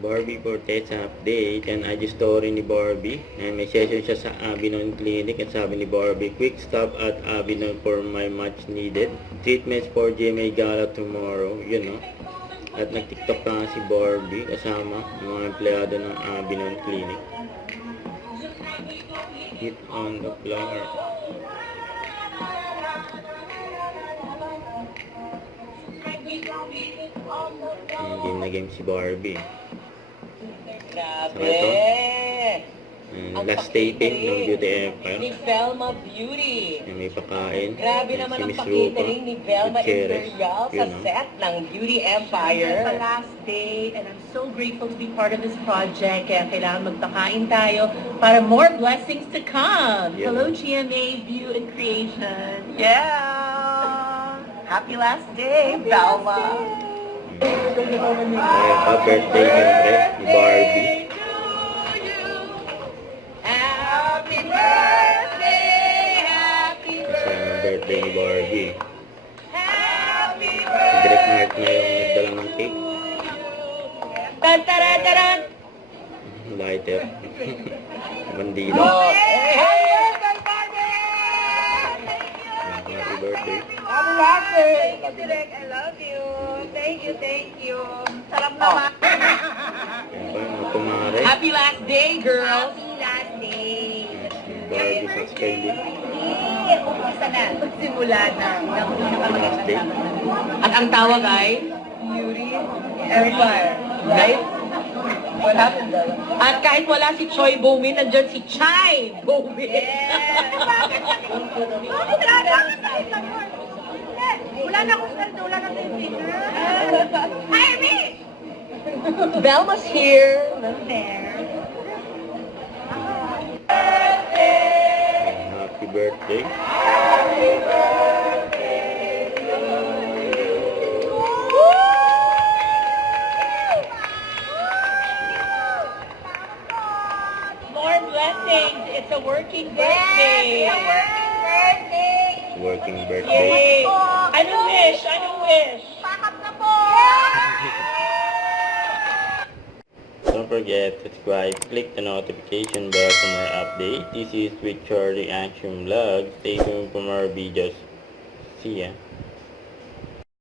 Barbie Fortes update. Yan, IG story ni Barbie. And may session siya sa Avinon Clinic. At sabi ni Barbie, quick stop at Avinon for my much needed treatments for GMA Gala tomorrow. Yun, no? At nag-tiktok pa nga si Barbie kasama ng mga empleyado ng Avinon Clinic. Hit on the floor. Game na game si Barbie. Grabe! Last taping ng Beauty Empire. Ni Velma Beauty. Yung may pakain. Grabe Yan, naman si ang Miss pakitering ni Velma Gutierrez. Imperial sa Yun, no? set ng Beauty It's Empire. the last day and I'm so grateful to be part of this project. Kaya kailangan magpakain tayo para more blessings to come. Yeah. Hello GMA View and Creation. Yeah! Happy last day, Velma! Kaya pa birthday siyempre ni Barbie. Happy birthday! Happy Kasi ang birthday ni Barbie. Happy Si Direk Mark na yung nagdala ng cake. Tan-taran-taran! Lighter. Bandila. Oh, Happy birthday. Happy birthday! Thank you, Direk. I love you. Thank you. Sarap naman. Yan ba yung mga kumare? Happy last day, girls! Happy last day. Barbie suspended. Umpisa na. Simula na. Last day. At ang tawag ay... Yuri Empire. Right? What happened daw? At kahit wala si Choi Bo-min, nandyan si Chai Bo-min. Wala na akong sweldo, wala na akong finger. Hire me! Velma's here. There. Happy birthday. More blessings. It's a working birthday. It's working birthday. Yay! Ano wish? Pakap na po! Don't forget to subscribe, click the notification bell for more updates. This is with Charlie Action Vlog. Stay tuned for more videos. See ya.